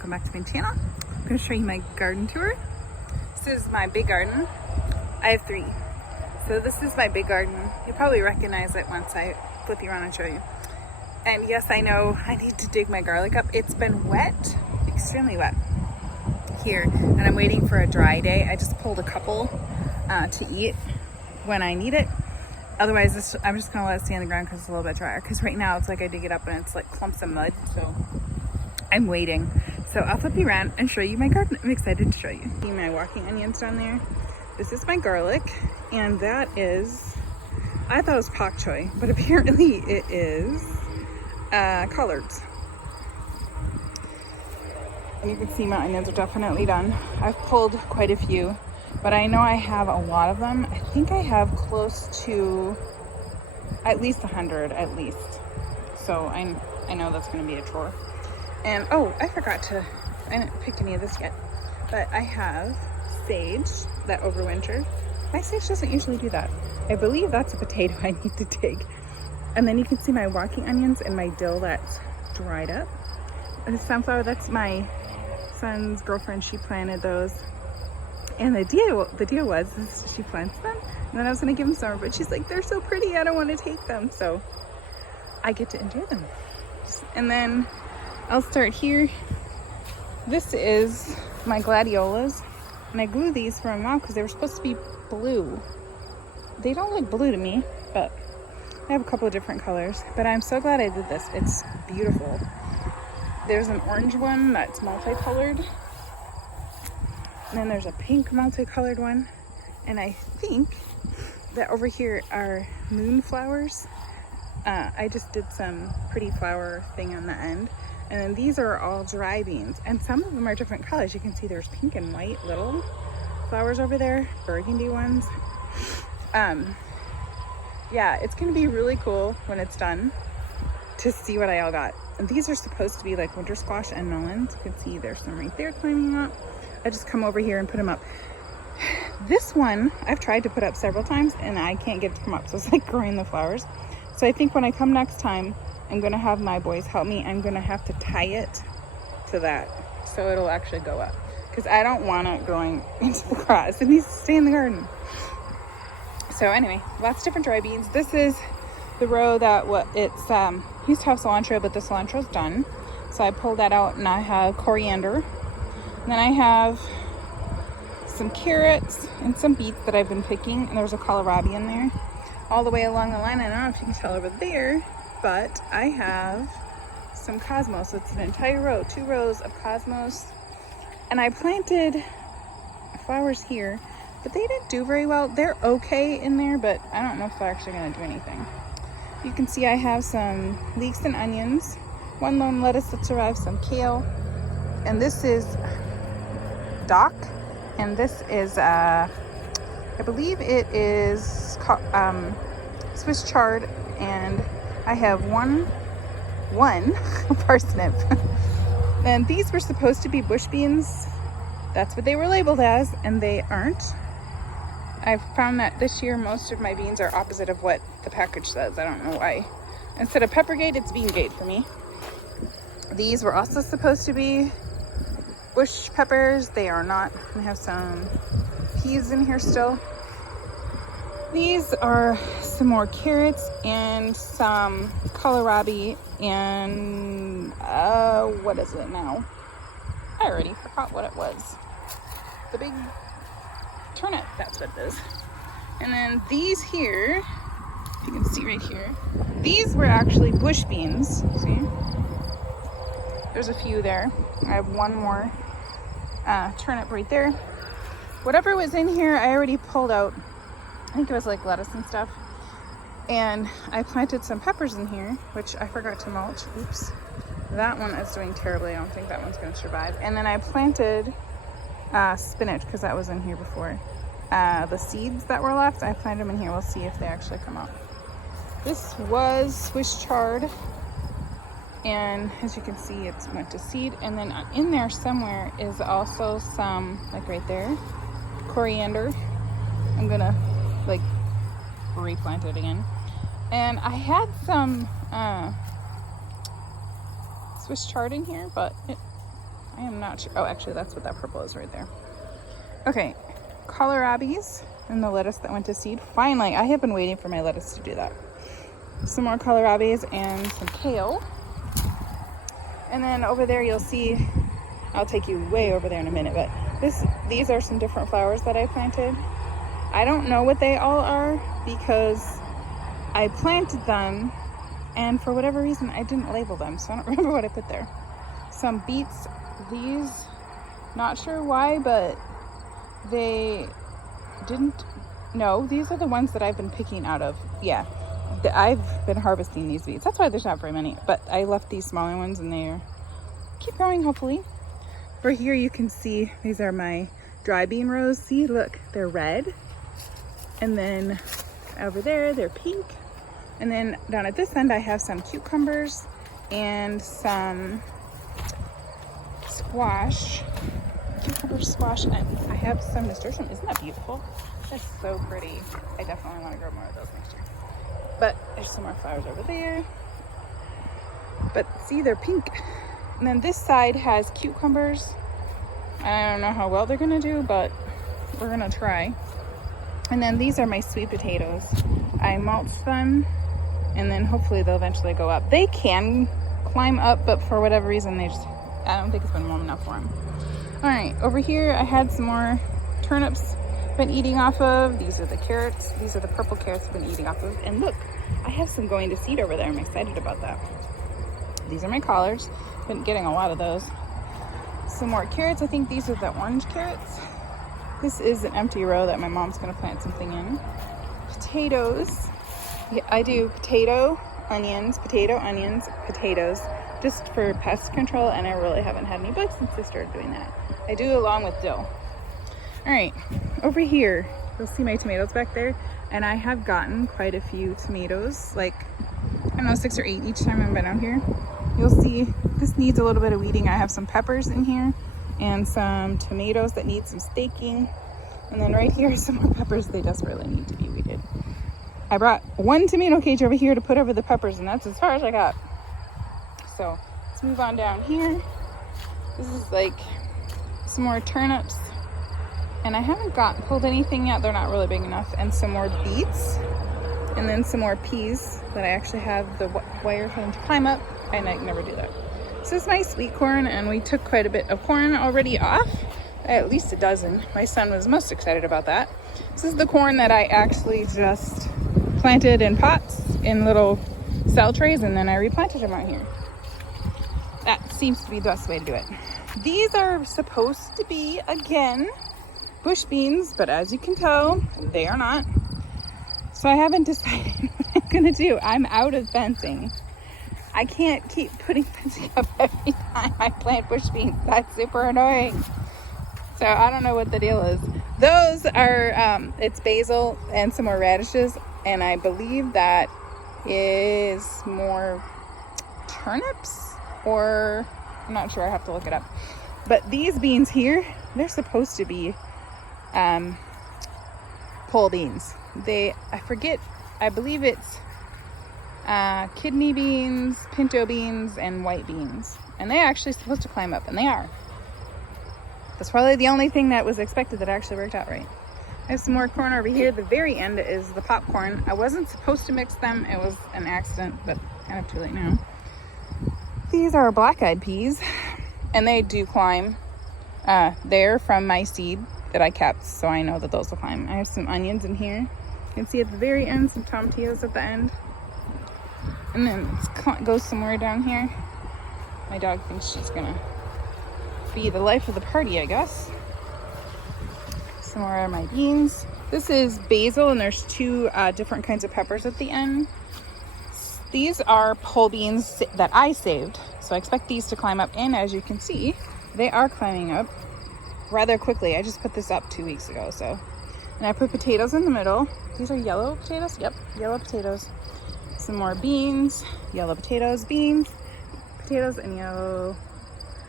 welcome back to my channel. I'm going to show you my garden tour. This is my big garden. I have 3. So this is my big garden. You'll probably recognize it once I flip you around and show you. And yes, I know I need to dig my garlic up. It's been wet, extremely wet here, and I'm waiting for a dry day. I just pulled a couple to eat when I need it. Otherwise, I'm just gonna let it stay on the ground because it's a little bit drier. Because right now it's like I dig it up and it's like clumps of mud. So I'm waiting. So I'll flip you around and show you my garden. I'm excited to show you. See my walking onions down there? This is my garlic, and that is, I thought it was pak choi, but apparently it is collards. And you can see my onions are definitely done. I've pulled quite a few, but I know I have a lot of them. I think I have close to at least 100 at least. So I know that's gonna be a chore. And oh, I didn't pick any of this yet, but I have sage that overwintered. My sage doesn't usually do that. I believe that's a potato I need to dig. And then you can see my walking onions and my dill that's dried up. And the sunflower, that's my son's girlfriend. She planted those. And the deal was she plants them, and then I was gonna give them some, but she's like, they're so pretty, I don't want to take them. So I get to enjoy them. And then I'll start here. This is my gladiolas, and I grew these for a while because they were supposed to be blue. They don't look blue to me, but I have a couple of different colors. But I'm so glad I did this. It's beautiful. There's an orange one that's multicolored. And then there's a pink multicolored one. And I think that over here are moonflowers. I just did some pretty flower thing on the end. And then these are all dry beans. And some of them are different colors. You can see there's pink and white little flowers over there, burgundy ones. Yeah, it's gonna be really cool when it's done to see what I all got. And these are supposed to be like winter squash and melons. You can see there's some right there climbing up. I just come over here and put them up. This one I've tried to put up several times and I can't get it to come up, so it's like growing the flowers. So I think when I come next time, I'm gonna have my boys help me. I'm gonna have to tie it to that so it'll actually go up, because I don't want it growing into the grass. It needs to stay in the garden. So anyway, lots of different dry beans. This is the row that used to have cilantro, but the cilantro's done. So I pulled that out, and I have coriander. And then I have some carrots and some beets that I've been picking, and there's a kohlrabi in there. All the way along the line, I don't know if you can tell over there, but I have some cosmos. So it's an entire row, 2 rows of cosmos. And I planted flowers here, but they didn't do very well. They're okay in there, but I don't know if they're actually gonna do anything. You can see I have some leeks and onions, 1 lone lettuce that survived, some kale, and this is dock, and this is I believe it is Swiss chard, and I have one parsnip. And these were supposed to be bush beans. That's what they were labeled as, and they aren't. I've found that this year most of my beans are opposite of what the package says. I don't know why. Instead of Peppergate, it's Beangate for me. These were also supposed to be bush peppers. They are not. I have some peas in here still. These are some more carrots and some kohlrabi and what is it now? I already forgot what it was. The big turnip, that's what it is. And then these here, if you can see right here, these were actually bush beans. See? There's a few there. I have one more turnip right there. Whatever was in here, I already pulled out. I think it was like lettuce and stuff. And I planted some peppers in here, which I forgot to mulch. Oops. That one is doing terribly. I don't think that one's going to survive. And then I planted spinach, because that was in here before. The seeds that were left, I planted them in here. We'll see if they actually come up. This was Swiss chard, and as you can see, it's went to seed. And then in there somewhere is also some, like right there, coriander. I'm gonna like replant it again. And I had some Swiss chard in here, but I am not sure. Oh, actually, that's what that purple is right there. Okay, kohlrabies and the lettuce that went to seed. Finally, I have been waiting for my lettuce to do that. Some more kohlrabies and some kale. And then over there you'll see, I'll take you way over there in a minute, but these are some different flowers that I planted. I don't know what they all are because I planted them and for whatever reason I didn't label them, so I don't remember what I put there. Some beets, these, not sure why, but they didn't, no, these are the ones that I've been picking out of. Yeah, I've been harvesting these beets. That's why there's not very many, but I left these smaller ones and they keep growing, hopefully. For here you can see, these are my dry bean rows. See, look, they're red. And then over there, they're pink. And then down at this end, I have some cucumbers and some squash. Cucumber squash, and I have some nasturtium. Isn't that beautiful? That's so pretty. I definitely want to grow more of those next year. But there's some more flowers over there. But see, they're pink. And then this side has cucumbers. I don't know how well they're gonna do, but we're gonna try. And then these are my sweet potatoes. I mulched them, and then hopefully they'll eventually go up. They can climb up, but for whatever reason, I don't think it's been warm enough for them. All right, over here I had some more turnips been eating off of. These are the carrots. These are the purple carrots I've been eating off of. And look, I have some going to seed over there. I'm excited about that. These are my collards. Been getting a lot of those. Some more carrots. I think these are the orange carrots. This is an empty row that my mom's gonna plant something in. Potatoes. Yeah, I do potato, onions, potatoes, just for pest control, and I really haven't had any bugs since I started doing that. I do along with dill. All right, over here, you'll see my tomatoes back there, and I have gotten quite a few tomatoes, like, I don't know, 6 or 8 each time I've been out here. You'll see this needs a little bit of weeding. I have some peppers in here and some tomatoes that need some staking. And then right here, some more peppers. They desperately need to be weeded. I brought one tomato cage over here to put over the peppers, and that's as far as I got. So let's move on down here. This is like some more turnips. And I haven't pulled anything yet. They're not really big enough. And some more beets. And then some more peas that I actually have the wire for them to climb up. And I never do that. This is my sweet corn, and we took quite a bit of corn already off. At least a dozen. My son was most excited about that. This is the corn that I actually just planted in pots in little cell trays, and then I replanted them out here. That seems to be the best way to do it. These are supposed to be, again, bush beans, but as you can tell, they are not. So I haven't decided what I'm gonna do. I'm out of fencing. I can't keep putting fencing up every time I plant bush beans. That's super annoying. So I don't know what the deal is. Those are, it's basil and some more radishes, and I believe that is more turnips, or I'm not sure, I have to look it up. But these beans here, they're supposed to be pole beans. I forget, I believe it's kidney beans, pinto beans, and white beans. And they're actually supposed to climb up, and they are. That's probably the only thing that was expected that actually worked out right. I have some more corn over here. The very end is the popcorn. I wasn't supposed to mix them. It was an accident, but kind of too late now. These are black-eyed peas, and they do climb. They're from my seed that I kept, so I know that those will climb. I have some onions in here. You can see at the very end some tomatillos at the end. And then it goes somewhere down here. My dog thinks she's gonna be the life of the party, I guess. Some more of my beans. This is basil, and there's 2 different kinds of peppers at the end. These are pole beans that I saved, so I expect these to climb up, and as you can see, they are climbing up rather quickly. I just put this up 2 weeks ago, so. And I put potatoes in the middle. These are yellow potatoes? Yep, yellow potatoes. Some more beans, yellow potatoes, beans, potatoes, and yellow,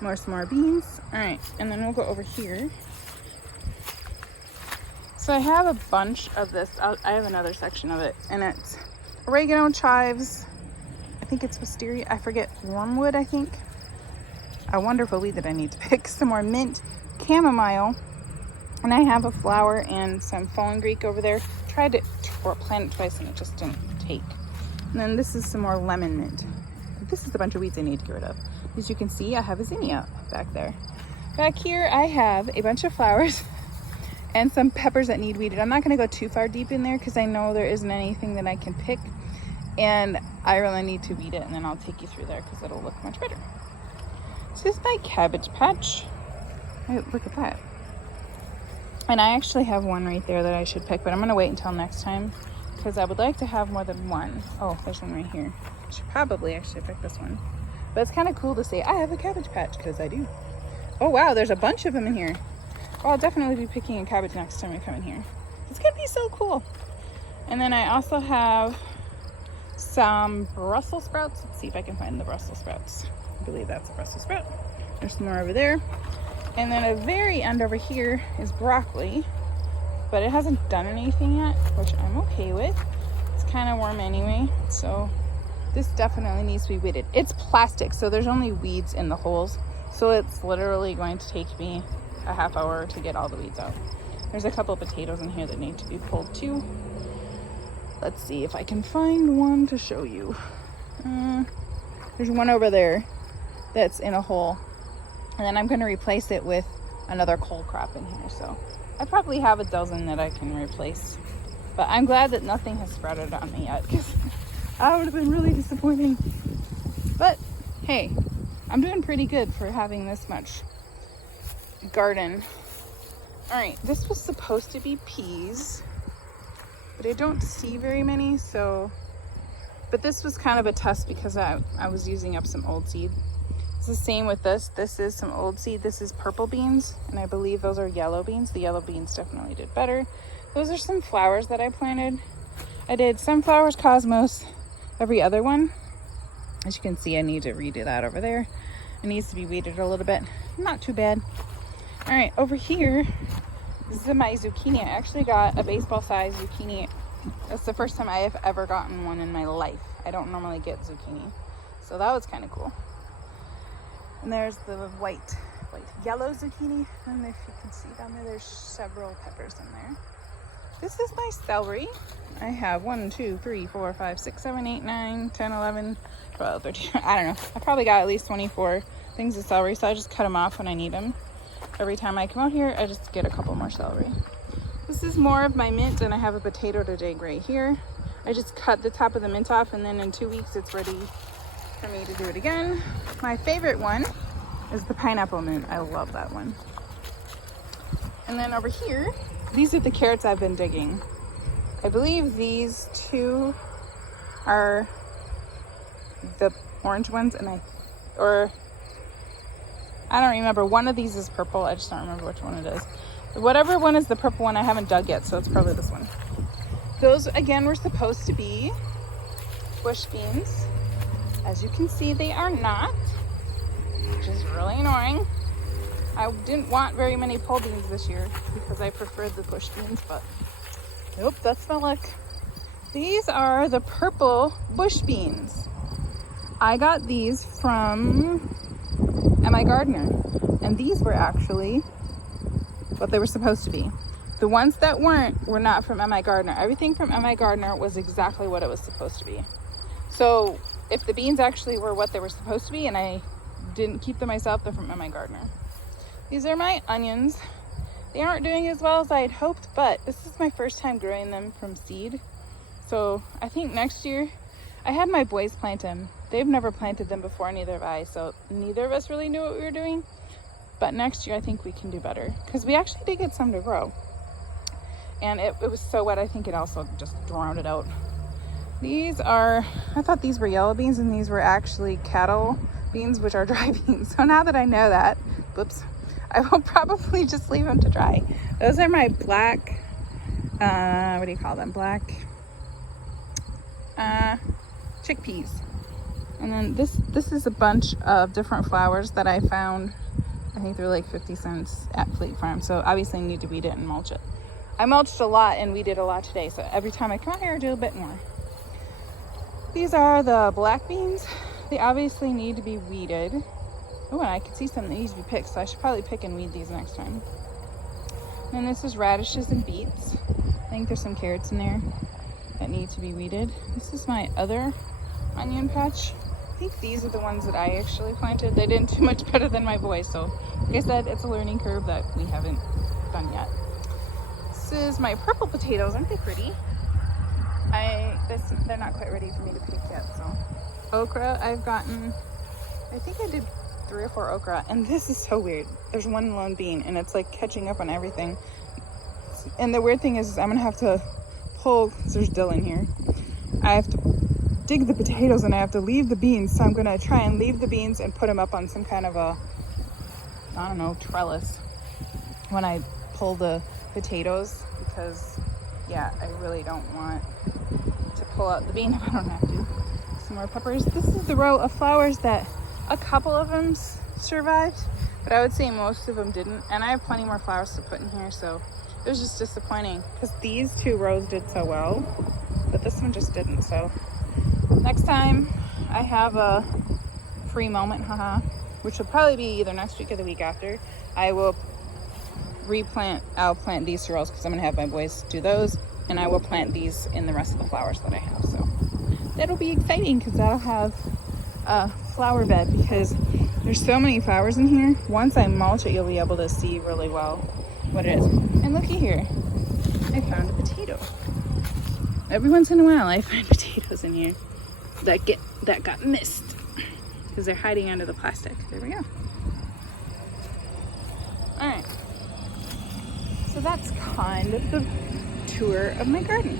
some more beans. All right, and then we'll go over here. So I have a bunch of this. I have another section of it, and it's oregano, chives, I think it's wisteria, I forget, wormwood, I think. a wonderful weed that I need to pick. Some more mint chamomile. And I have a flower and some fallen Greek over there. Tried to plant it twice and it just didn't take. And then this is some more lemon mint. This is a bunch of weeds I need to get rid of. As you can see, I have a zinnia back there. Back here, I have a bunch of flowers and some peppers that need weeded. I'm not gonna go too far deep in there because I know there isn't anything that I can pick. And I really need to weed it, and then I'll take you through there because it'll look much better. This is my cabbage patch. Oh, look at that. And I actually have one right there that I should pick, but I'm gonna wait until next time because I would like to have more than one. Oh, there's one right here. I should probably actually pick this one. But it's kind of cool to say I have a cabbage patch because I do. Oh wow, there's a bunch of them in here. Well, I'll definitely be picking a cabbage next time I come in here. It's gonna be so cool. And then I also have some Brussels sprouts. Let's see if I can find the Brussels sprouts. I believe that's a Brussels sprout. There's some more over there. And then at the very end over here is broccoli, but it hasn't done anything yet, which I'm okay with. It's kind of warm anyway, so this definitely needs to be weeded. It's plastic, so there's only weeds in the holes, so it's literally going to take me a half hour to get all the weeds out. There's a couple of potatoes in here that need to be pulled too. Let's see if I can find one to show you. There's one over there that's in a hole. And then I'm going to replace it with another cole crop in here. So I probably have a dozen that I can replace. But I'm glad that nothing has sprouted on me yet because that would have been really disappointing. But hey, I'm doing pretty good for having this much garden. All right, this was supposed to be peas, but I don't see very many. But this was kind of a test because I was using up some old seed. It's the same with this. This is some old seed. This is purple beans, and I believe those are yellow beans. The yellow beans definitely did better. Those are some flowers that I planted. I did sunflowers, cosmos, every other one. As you can see, I need to redo that over there. It needs to be weeded a little bit. Not too bad. All right, over here, this is my zucchini. I actually got a baseball-sized zucchini. That's the first time I have ever gotten one in my life. I don't normally get zucchini, so that was kind of cool. And there's the white yellow zucchini. And if you can see down there, there's several peppers in there. This is my celery. I have 1, 2, 3, 4, 5, 6, 7, 8, 9, 10, 11, 12, 13. I don't know. I probably got at least 24 things of celery, so I just cut them off when I need them. Every time I come out here, I just get a couple more celery. This is more of my mint, and I have a potato to dig right here. I just cut the top of the mint off, and then in 2 weeks, it's ready for me to do it again. My favorite one is the pineapple mint. I love that one. And then over here, these are the carrots I've been digging. I believe these two are the orange ones, and I don't remember. One of these is purple. I just don't remember which one it is. Whatever one is the purple one, I haven't dug yet, so it's probably this one. Those, again, were supposed to be bush beans. As you can see, they are not, which is really annoying. I didn't want very many pole beans this year because I preferred the bush beans, but nope, that's my luck. These are the purple bush beans. I got these from my gardener, and these were actually what they were supposed to be. The ones that weren't were not from my gardener. Everything from my gardener was exactly what it was supposed to be. So if the beans actually were what they were supposed to be and I didn't keep them myself, they're from my gardener. These are my onions. They aren't doing as well as I had hoped, but this is my first time growing them from seed. So I think next year, I had my boys plant them. They've never planted them before, neither have I, so neither of us really knew what we were doing. But next year I think we can do better because we actually did get some to grow. And it was so wet, I think it also just drowned it out. These are, I thought these were yellow beans and these were actually cattle beans, which are dry beans. So now that I know that, whoops, I will probably just leave them to dry. Those are my black, what do you call them? Black chickpeas. And then this is a bunch of different flowers that I found. I think they're like 50 cents at Fleet Farm. So obviously I need to weed it and mulch it. I mulched a lot and weeded a lot today. So every time I come out here, I do a bit more. These are the black beans. They obviously need to be weeded. Oh, and I can see some that need to be picked, so I should probably pick and weed these next time. And this is radishes and beets. I think there's some carrots in there that need to be weeded. This is my other onion patch. I think these are the ones that I actually planted. They didn't do much better than my boys, so like I said, it's a learning curve that we haven't done yet. This is my purple potatoes. Aren't they pretty? They're not quite ready for me to pick yet, so. Okra I've gotten, I think I did 3 or 4 okra, and this is so weird. There's one lone bean and it's like catching up on everything. And the weird thing is I'm gonna have to pull, because there's dill in here. I have to dig the potatoes and I have to leave the beans, so I'm gonna try and leave the beans and put them up on some kind of a, I don't know, trellis when I pull the potatoes, because yeah, I really don't want to pull out the bean if I don't have to. Some more peppers. This is the row of flowers that a couple of them survived, but I would say most of them didn't. And I have plenty more flowers to put in here, so it was just disappointing because these 2 rows did so well, but this one just didn't. So next time I have a free moment, which will probably be either next week or the week after, I will I'll plant these rows because I'm gonna have my boys do those, and I will plant these in the rest of the flowers that I have. So that'll be exciting because that'll have a flower bed, because there's so many flowers in here. Once I mulch it, you'll be able to see really well what it is. And looky here, I found a potato. Every once in a while I find potatoes in here that got missed because they're hiding under the plastic. There we go. All right, so that's kind of the tour of my garden.